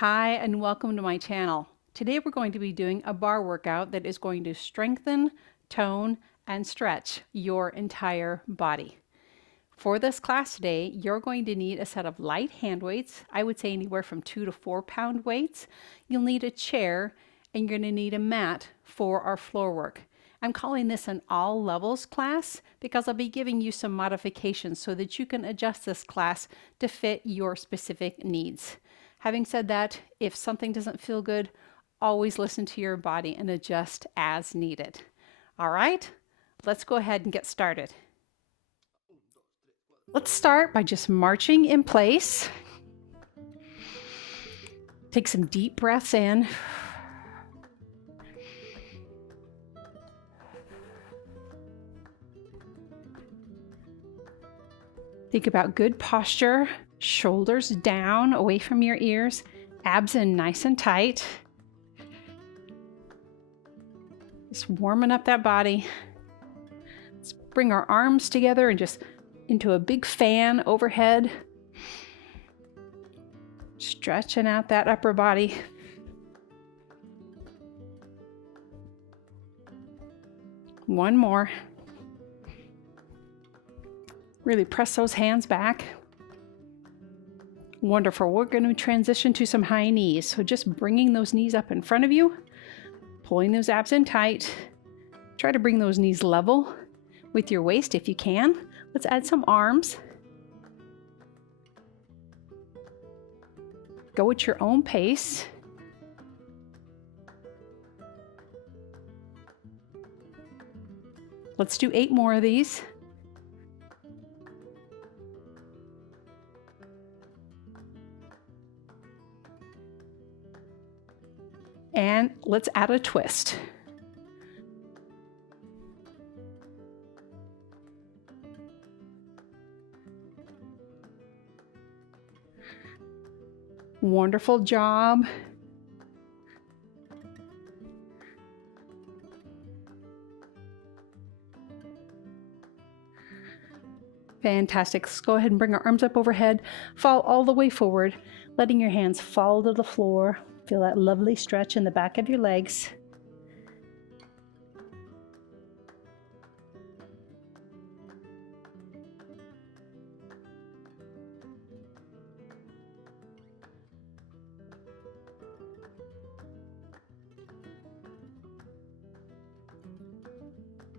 Hi and welcome to my channel. Today we're going to be doing a bar workout that is going to strengthen, tone, and stretch your entire body. For this class today, you're going to need a set of light hand weights. I would say anywhere from 2 to 4 pound weights. You'll need a chair and you're going to need a mat for our floor work. I'm calling this an all levels class because I'll be giving you some modifications so that you can adjust this class to fit your specific needs. Having said that, if something doesn't feel good, always listen to your body and adjust as needed. All right, let's go ahead and get started. Let's start by just marching in place. Take some deep breaths in. Think about good posture, shoulders down, away from your ears, abs in nice and tight. Just warming up that body. Let's bring our arms together and just into a big fan overhead. Stretching out that upper body. One more. Really press those hands back. Wonderful. We're going to transition to some high knees. So just bringing those knees up in front of you, pulling those abs in tight. Try to bring those knees level with your waist if you can. Let's add some arms. Go at your own pace. Let's do 8 more of these. And let's add a twist. Wonderful job. Fantastic. Let's go ahead and bring our arms up overhead. Fall all the way forward, letting your hands fall to the floor. Feel that lovely stretch in the back of your legs.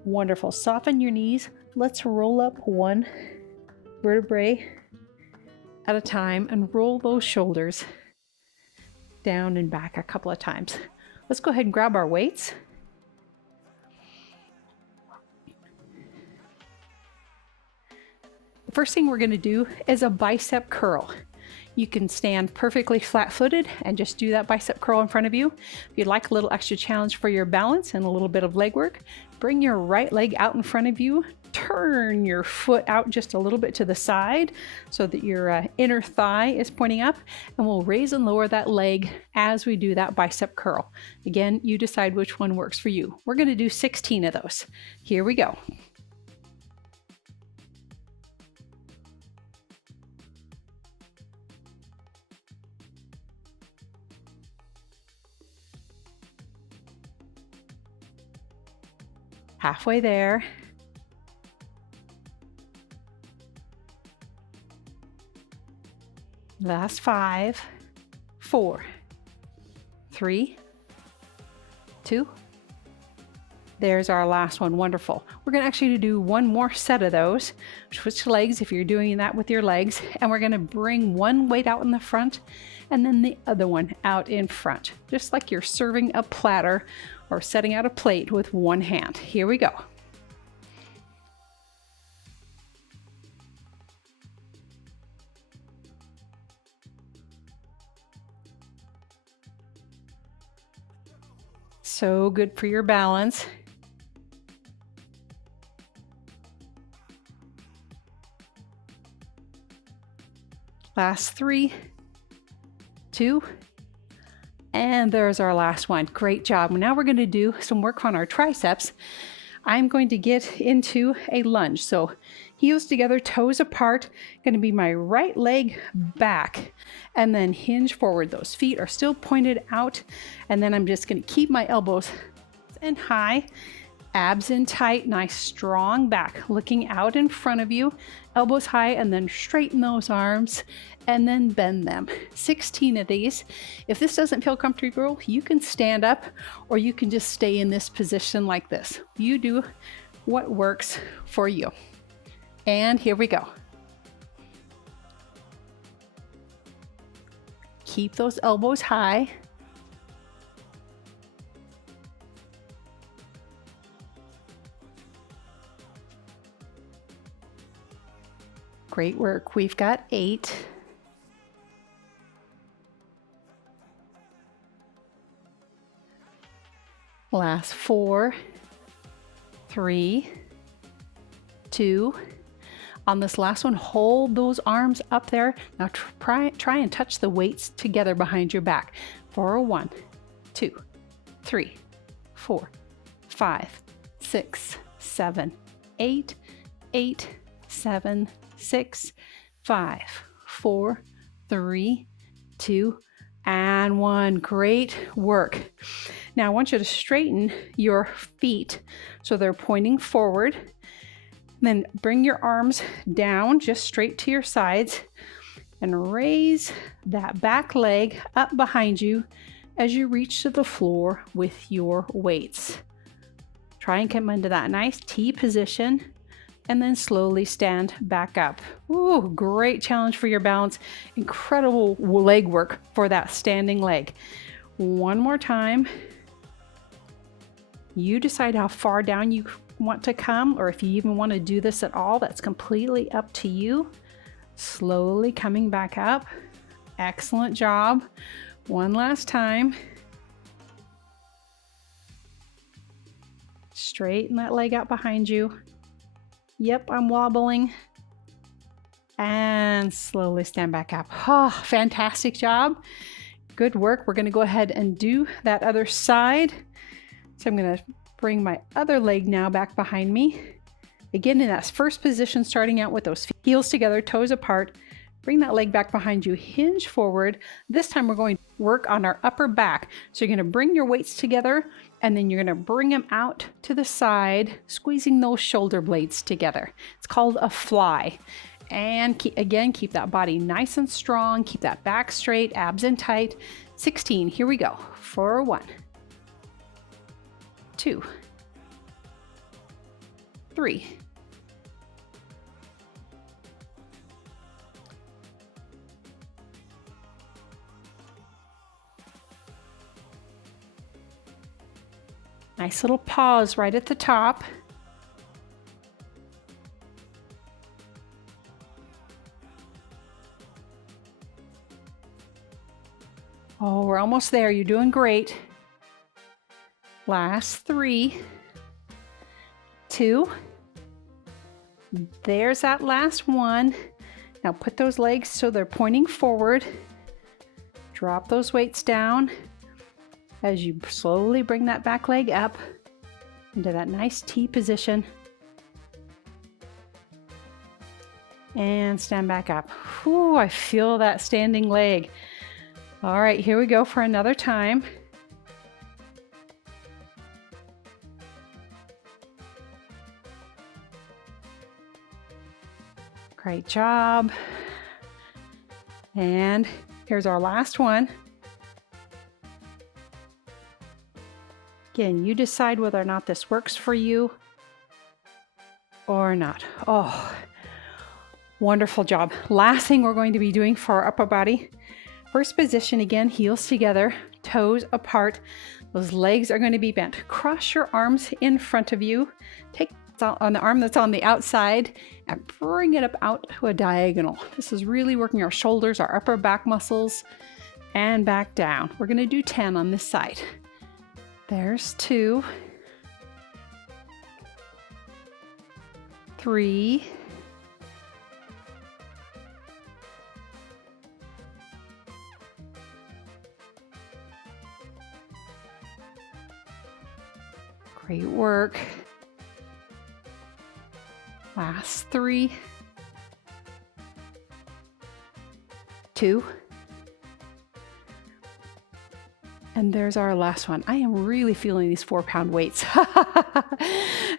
Wonderful. Soften your knees. Let's roll up one vertebrae at a time and roll those shoulders down and back a couple of times. Let's go ahead and grab our weights. The first thing we're going to do is a bicep curl. You can stand perfectly flat-footed and just do that bicep curl in front of you. If you'd like a little extra challenge for your balance and a little bit of leg work, bring your right leg out in front of you. Turn your foot out just a little bit to the side so that your inner thigh is pointing up, and we'll raise and lower that leg as we do that bicep curl. Again, you decide which one works for you. We're going to do 16 of those. Here we go. Halfway there. Last 5, 4, 3, 2. There's our last one. Wonderful. We're going to actually do one more set of those. Switch legs if you're doing that with your legs. And we're going to bring one weight out in the front and then the other one out in front. Just like you're serving a platter or setting out a plate with one hand. Here we go. So good for your balance. Last 3, 2, and there's our last one. Great job. Now we're going to do some work on our triceps. I'm going to get into a lunge. So heels together, toes apart, going to be my right leg back and then hinge forward. Those feet are still pointed out. And then I'm just going to keep my elbows in high, abs in tight, nice strong back, looking out in front of you, elbows high, and then straighten those arms and then bend them. 16 of these. If this doesn't feel comfortable, you can stand up or you can just stay in this position like this. You do what works for you. And here we go. Keep those elbows high. Great work. We've got 8. Last 4, 3, 2. On this last one, hold those arms up there. Now try and touch the weights together behind your back. For 1, 2, 3, 4, 5, 6, 7, 8, 8, 7, 6, 5, 4, 3, 2, and 1. Great work. Now I want you to straighten your feet so they're pointing forward. Then bring your arms down just straight to your sides and raise that back leg up behind you as you reach to the floor with your weights. Try and come into that nice T position and then slowly stand back up. Ooh, great challenge for your balance. Incredible leg work for that standing leg. One more time. You decide how far down you want to come, or if you even want to do this at all, that's completely up to you. Slowly coming back up. Excellent job. One last time. Straighten that leg out behind you. Yep, I'm wobbling. And slowly stand back up. Oh, fantastic job. Good work. We're going to go ahead and do that other side. So I'm going to bring my other leg now back behind me. Again, in that first position, starting out with those heels together, toes apart. Bring that leg back behind you, hinge forward. This time we're going to work on our upper back. So you're going to bring your weights together and then you're going to bring them out to the side, squeezing those shoulder blades together. It's called a fly. And keep that body nice and strong. Keep that back straight, abs in tight. 16, here we go. For 1, 2, 3, 4. Nice little pause right at the top. Oh, we're almost there. You're doing great. Last 3, 2. There's that last one. Now put those legs so they're pointing forward. Drop those weights down as you slowly bring that back leg up into that nice T position. And stand back up. Whew, I feel that standing leg. All right, here we go for another time. Great job. And here's our last one. Again, you decide whether or not this works for you or not. Oh, wonderful job. Last thing we're going to be doing for our upper body. First position, again, heels together, toes apart. Those legs are going to be bent. Cross your arms in front of you. Take on the arm that's on the outside and bring it up out to a diagonal. This is really working our shoulders, our upper back muscles, and back down. We're going to do 10 on this side. There's 2, 3, 4. Great work. Last 3, 2, and there's our last one. I am really feeling these 4-pound weights.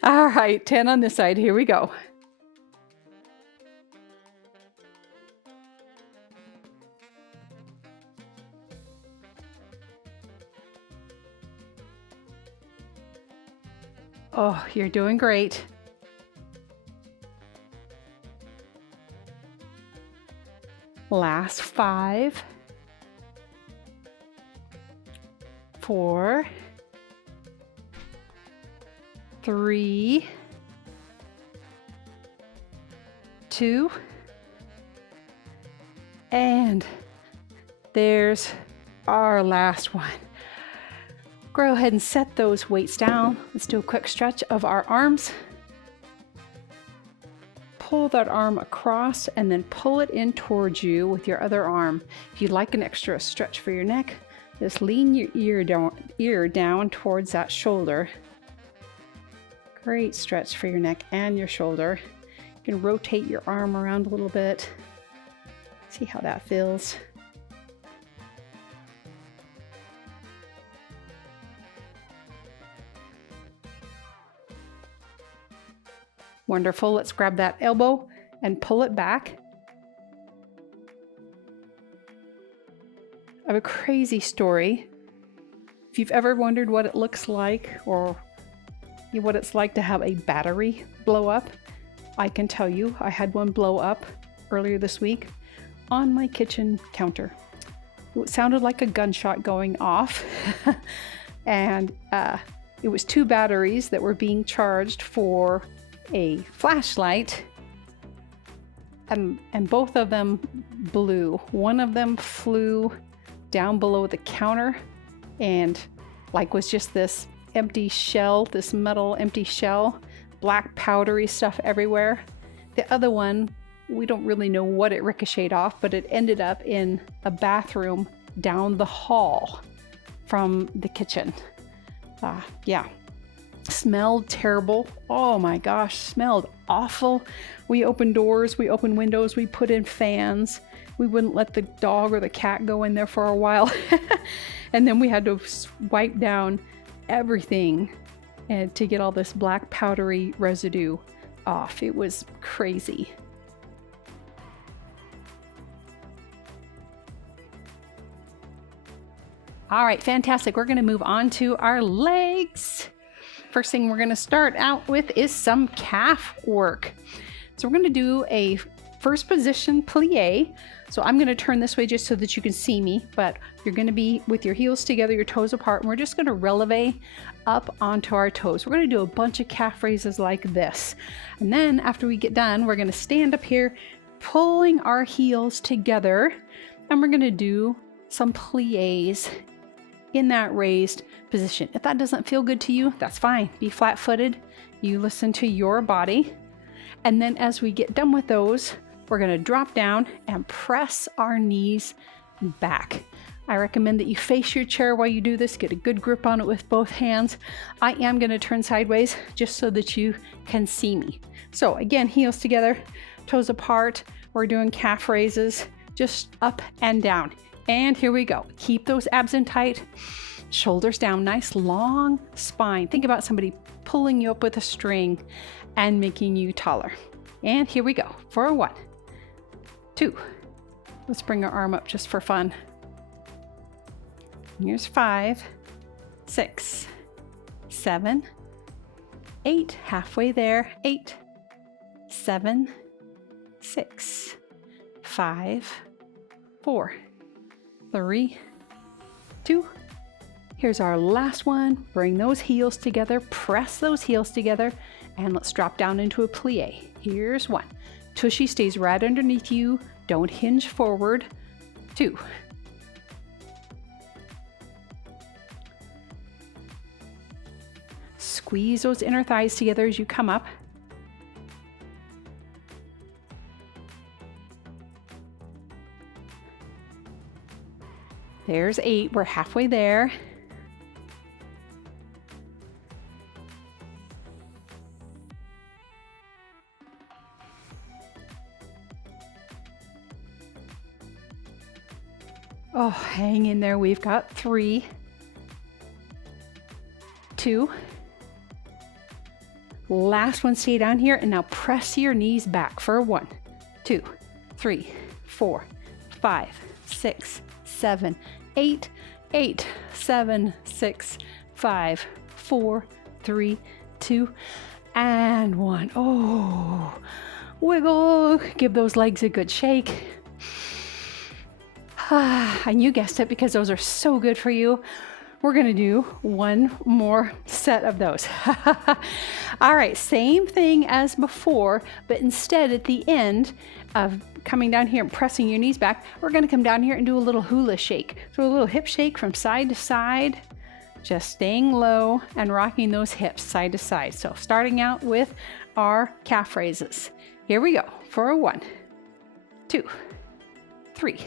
All right, 10 on this side. Here we go. Oh, you're doing great. Last 5, 4, 3, 2, and there's our last one. Go ahead and set those weights down. Let's do a quick stretch of our arms. Pull that arm across and then pull it in towards you with your other arm. If you'd like an extra stretch for your neck, just lean your ear down towards that shoulder. Great stretch for your neck and your shoulder. You can rotate your arm around a little bit. See how that feels. Wonderful. Let's grab that elbow and pull it back. I have a crazy story. If you've ever wondered what it looks like or what it's like to have a battery blow up, I can tell you I had one blow up earlier this week on my kitchen counter. It sounded like a gunshot going off. And it was 2 batteries that were being charged for a flashlight, and both of them blew. One of them flew down below the counter and was just this empty shell, this metal empty shell, black powdery stuff everywhere. The other one, we don't really know what it ricocheted off, but it ended up in a bathroom down the hall from the kitchen. Yeah. Smelled terrible. Oh my gosh, smelled awful. We opened doors, we opened windows, we put in fans. We wouldn't let the dog or the cat go in there for a while. And then we had to wipe down everything to get all this black powdery residue off. It was crazy. All right, fantastic. We're going to move on to our legs. First thing we're going to start out with is some calf work. So we're going to do a first position plie. So I'm going to turn this way just so that you can see me, but you're going to be with your heels together, your toes apart, and we're just going to releve up onto our toes. We're going to do a bunch of calf raises like this. And then after we get done, we're going to stand up here, pulling our heels together, and we're going to do some plies in that raised position. If that doesn't feel good to you, that's fine. Be flat-footed. You listen to your body. And then as we get done with those, we're going to drop down and press our knees back. I recommend that you face your chair while you do this. Get a good grip on it with both hands. I am going to turn sideways just so that you can see me. So again, heels together, toes apart. We're doing calf raises, just up and down. And here we go. Keep those abs in tight, shoulders down, nice long spine. Think about somebody pulling you up with a string and making you taller. And here we go for 1, 2. Let's bring our arm up just for fun. Here's 5, 6, 7, 8. Halfway there. 8, 7, 6, 5, 4, 3, 2. Here's our last one. Bring those heels together, press those heels together, and let's drop down into a plie. Here's 1. Tushy stays right underneath you. Don't hinge forward. 2. Squeeze those inner thighs together as you come up. There's 8. We're halfway there. Oh, hang in there. We've got 3, 2. Last one, stay down here, and now press your knees back for 1, 2, 3, 4, 5, 6, 7, 8, 8, 7, 6, 5, 4, 3, 2, and 1. Oh, wiggle. Give those legs a good shake. And you guessed it, because those are so good for you. We're going to do one more set of those. All right, same thing as before, but instead at the end of coming down here and pressing your knees back, we're going to come down here and do a little hula shake. So a little hip shake from side to side, just staying low and rocking those hips side to side. So starting out with our calf raises. Here we go for a 1, 2, 3.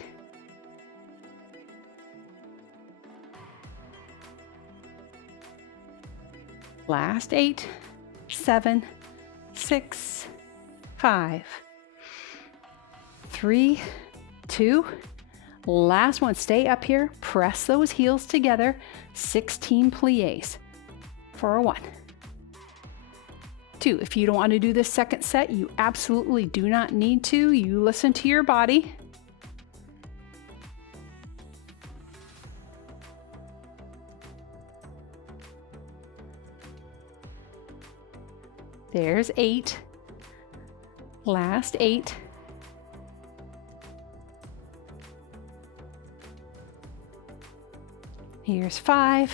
Last 8, 7, 6, 5, 3, 2. Last one, stay up here, press those heels together, 16 plies for a 1, 2. If you don't want to do this second set, you absolutely do not need to. You listen to your body. There's 8. Last 8. Here's 5.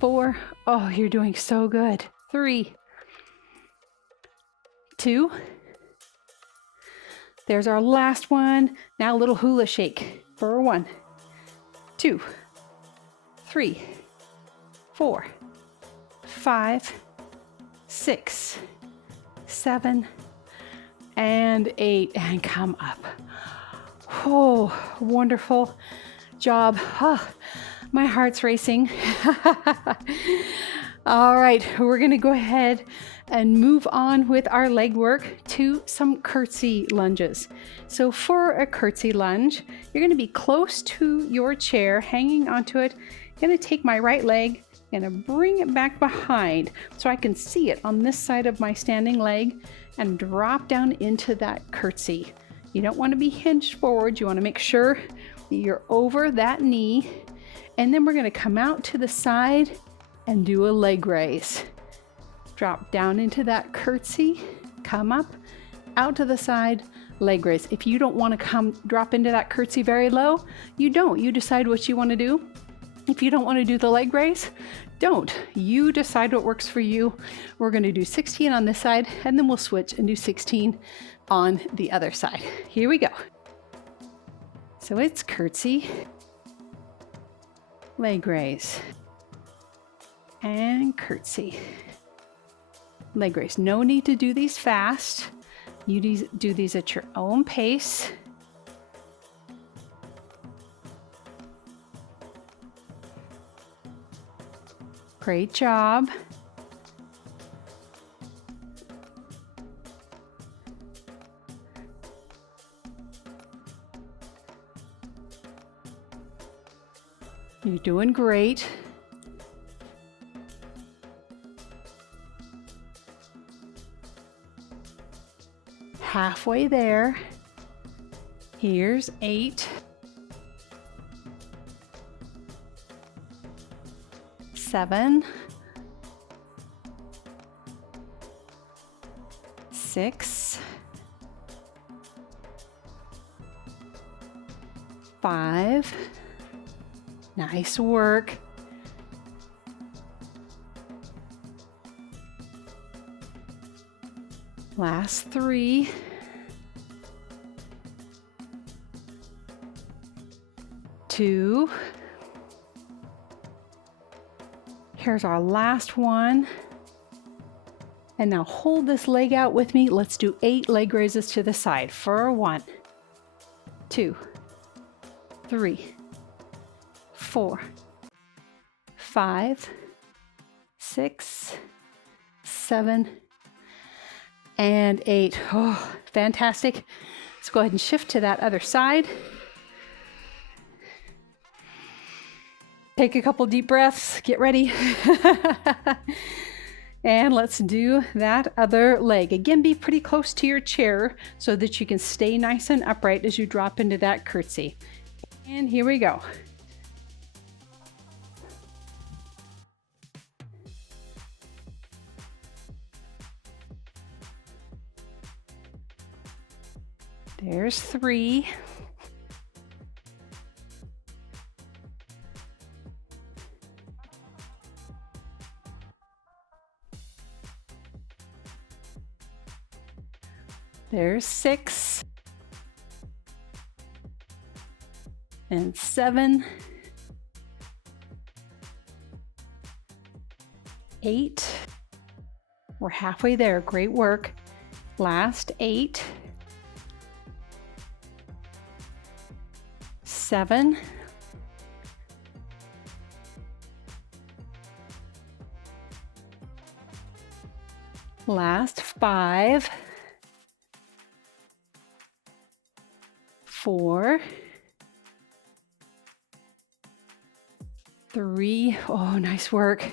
4. Oh, you're doing so good. 3. 2. There's our last one. Now a little hula shake for a 1, 2, 3, 4, 5, 6, 7, and 8, and come up. Oh, wonderful job. Oh, my heart's racing. All right, we're going to go ahead and move on with our leg work to some curtsy lunges. So for a curtsy lunge, you're going to be close to your chair, hanging onto it. I'm going to take my right leg, going to bring it back behind so I can see it on this side of my standing leg, and drop down into that curtsy. You don't want to be hinged forward. You want to make sure that you're over that knee. And then we're going to come out to the side and do a leg raise. Drop down into that curtsy, come up, out to the side, leg raise. If you don't want to drop into that curtsy very low, you don't. You decide what you want to do. If you don't want to do the leg raise, don't. You decide what works for you. We're going to do 16 on this side, and then we'll switch and do 16 on the other side. Here we go. So it's curtsy, leg raise, and curtsy, leg raise. No need to do these fast. You do these at your own pace. Great job. You're doing great. Halfway there. Here's 8. 7. 6. 5. Nice work. 3. 2. Here's our last one. And now hold this leg out with me. Let's do 8 leg raises to the side for 1, 2, 3, 4, 5, 6, 7, and 8. Oh, fantastic. Let's go ahead and shift to that other side. Take a couple deep breaths, get ready. And let's do that other leg. Again, be pretty close to your chair so that you can stay nice and upright as you drop into that curtsy. And here we go. There's 3. There's 6. And 7. 8. We're halfway there. Great work. Last 8. 7. 5. 4. 3. Oh, nice work.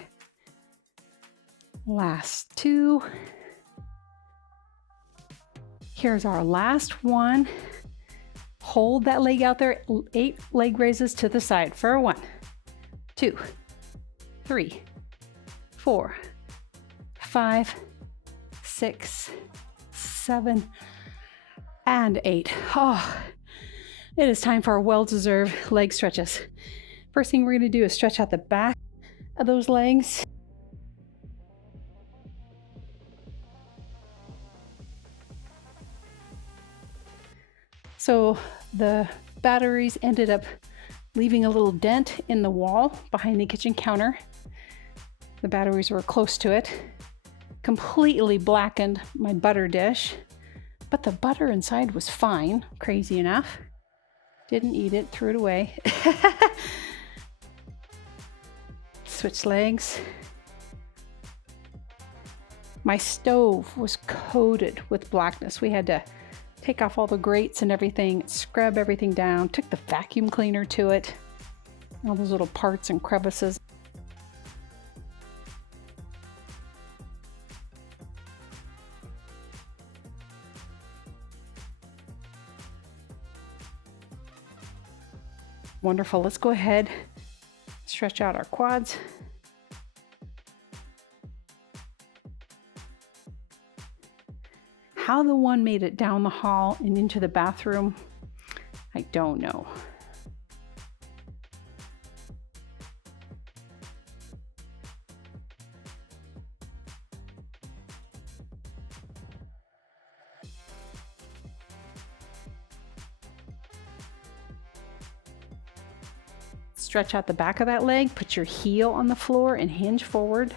Last 2. Here's our last one. Hold that leg out there. 8 leg raises to the side for 1, 2, 3, 4, 5, 6, 7, and 8. Oh, it is time for our well-deserved leg stretches. First thing we're going to do is stretch out the back of those legs. So the batteries ended up leaving a little dent in the wall behind the kitchen counter. The batteries were close to it. Completely blackened my butter dish, but the butter inside was fine, crazy enough. Didn't eat it, threw it away. Switch legs. My stove was coated with blackness. We had to take off all the grates and everything, scrub everything down, took the vacuum cleaner to it, all those little parts and crevices. Wonderful. Let's go ahead, stretch out our quads. How the one made it down the hall and into the bathroom, I don't know. Stretch out the back of that leg, put your heel on the floor and hinge forward.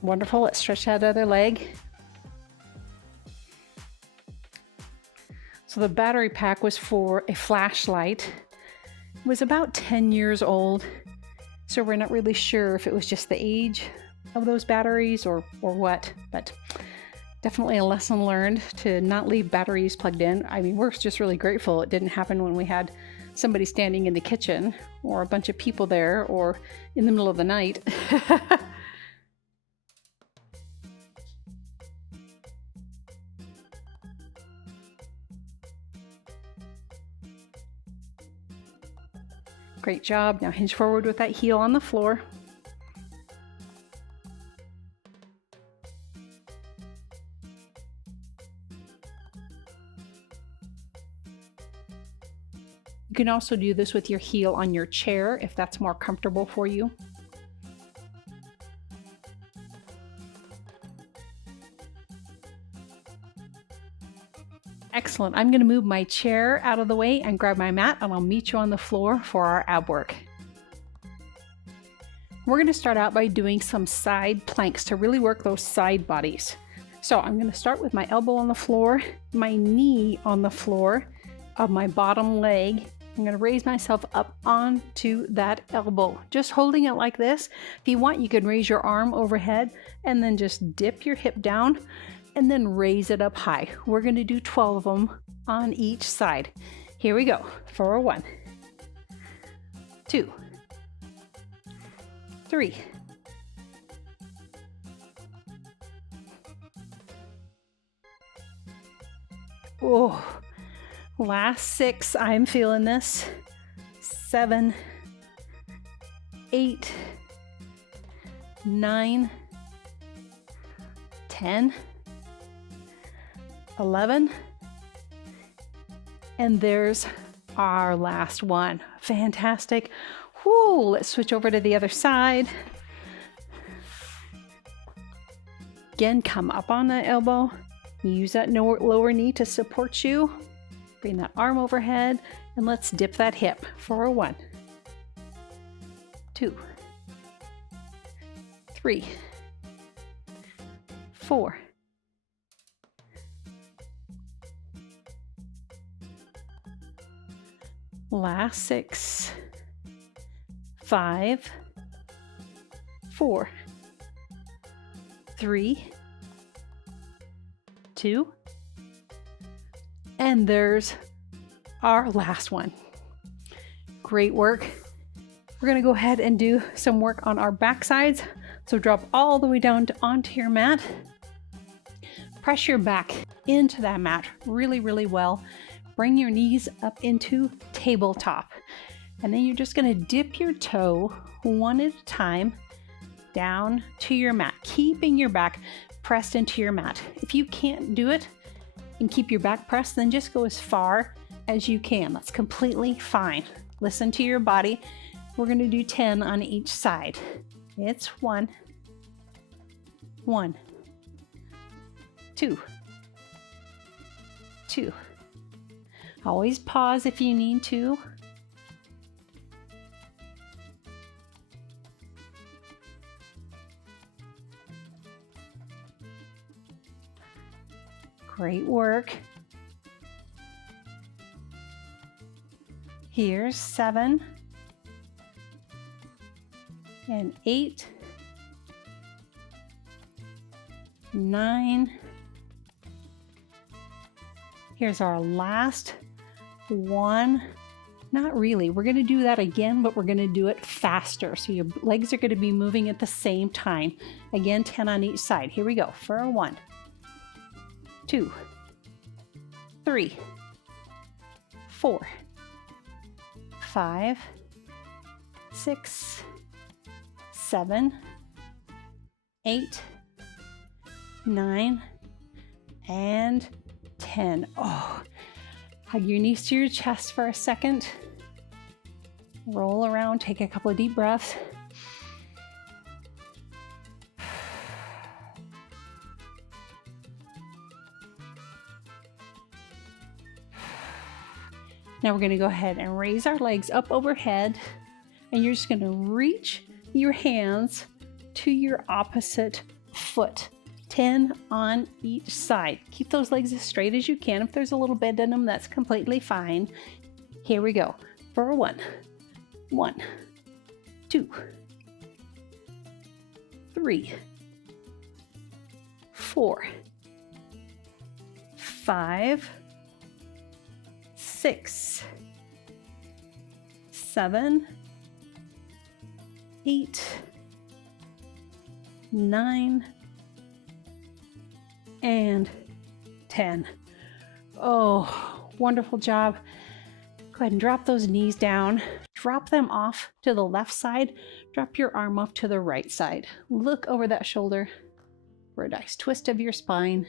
Wonderful. Let's stretch that other leg. So the battery pack was for a flashlight. It was about 10 years old, so we're not really sure if it was just the age of those batteries or what, but definitely a lesson learned to not leave batteries plugged in. I mean, we're just really grateful it didn't happen when we had somebody standing in the kitchen or a bunch of people there or in the middle of the night. Great job. Now hinge forward with that heel on the floor. You can also do this with your heel on your chair if that's more comfortable for you. Excellent. I'm going to move my chair out of the way and grab my mat, and I'll meet you on the floor for our ab work. We're going to start out by doing some side planks to really work those side bodies. So I'm going to start with my elbow on the floor, my knee on the floor of my bottom leg, I'm going to raise myself up onto that elbow, just holding it like this. If you want, you can raise your arm overhead and then just dip your hip down and then raise it up high. We're going to do 12 of them on each side. Here we go. For 1, 2, 3, 4. Last 6. I'm feeling this. 7, 8, 9, 10, 11, and there's our last one. Fantastic. Whoo, let's switch over to the other side. Again, come up on that elbow. Use that lower knee to support you. Bring that arm overhead, and let's dip that hip for 1, 2, 3, 4, 6, 5, 4, 3, 2, and there's our last one. Great work. We're going to go ahead and do some work on our back sides. So drop all the way down onto your mat. Press your back into that mat really, really well. Bring your knees up into tabletop. And then you're just going to dip your toe one at a time down to your mat, keeping your back pressed into your mat. If you can't do it and keep your back pressed, then just go as far as you can. That's completely fine. Listen to your body. We're going to do 10 on each side. It's 1, 1, 2, 2. Always pause if you need to. Great work. Here's 7 and 8, 9. Here's our last one. Not really. We're going to do that again, but we're going to do it faster. So your legs are going to be moving at the same time. Again, 10 on each side. Here we go. For 1, 2, 3, 4, 5, 6, 7, 8, 9, and 10. Oh, hug your knees to your chest for a second. Roll around, take a couple of deep breaths. Now we're going to go ahead and raise our legs up overhead, and you're just going to reach your hands to your opposite foot. 10 on each side. Keep those legs as straight as you can. If there's a little bend in them, that's completely fine. Here we go. For 1, 1, 2, 3, 4, 5, 6, 7, 8, 9, and 10. Oh, wonderful job. Go ahead and drop those knees down. Drop them off to the left side. Drop your arm off to the right side. Look over that shoulder for a nice twist of your spine.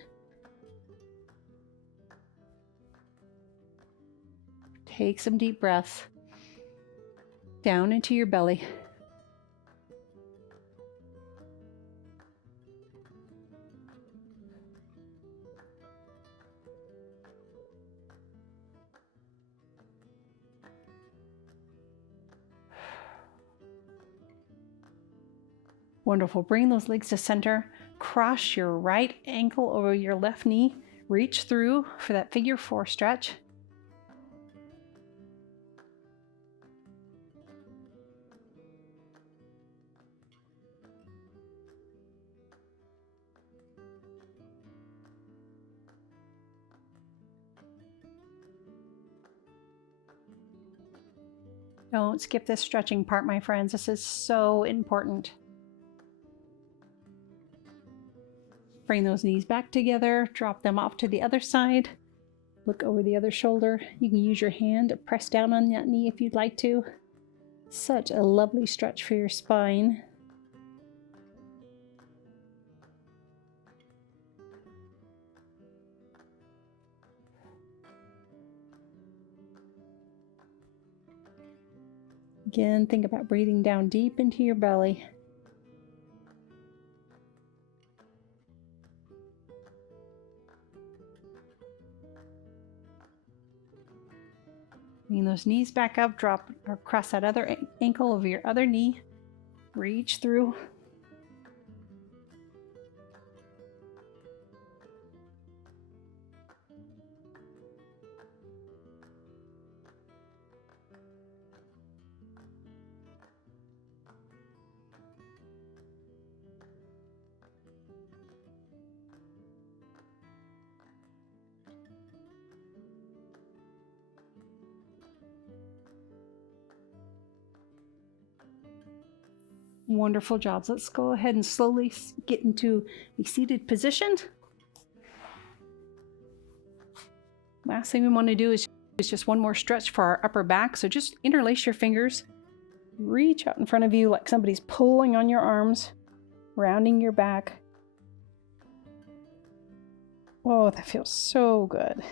Take some deep breaths down into your belly. Wonderful. Bring those legs to center. Cross your right ankle over your left knee. Reach through for that figure 4 stretch. Don't skip this stretching part, my friends. This is so important. Bring those knees back together, drop them off to the other side. Look over the other shoulder. You can use your hand to press down on that knee if you'd like to. Such a lovely stretch for your spine. Again, think about breathing down deep into your belly. Bring those knees back up, drop or cross that other ankle over your other knee. Reach through. Wonderful jobs. Let's go ahead and slowly get into a seated position. Last thing we want to do is just one more stretch for our upper back. So just interlace your fingers. Reach out in front of you like somebody's pulling on your arms, rounding your back. Oh, that feels so good.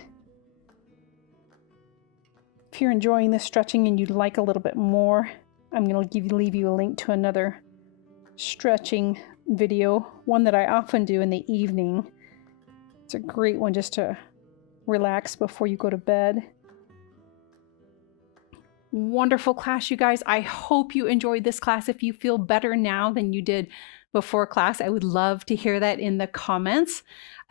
If you're enjoying this stretching and you'd like a little bit more, I'm going to leave you a link to another stretching video, one that I often do in the evening. It's a great one just to relax before you go to bed. Wonderful class, you guys. I hope you enjoyed this class. If you feel better now than you did before class, I would love to hear that in the comments.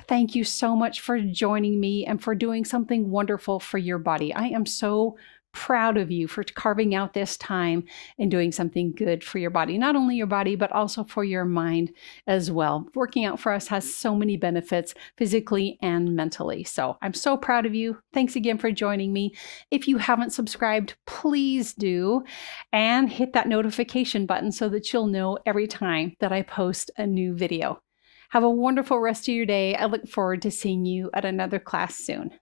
Thank you so much for joining me and for doing something wonderful for your body. I am so proud of you for carving out this time and doing something good for your body. Not only your body, but also for your mind as well. Working out for us has so many benefits physically and mentally. So I'm so proud of you. Thanks again for joining me. If you haven't subscribed, please do, and hit that notification button so that you'll know every time that I post a new video. Have a wonderful rest of your day. I look forward to seeing you at another class soon.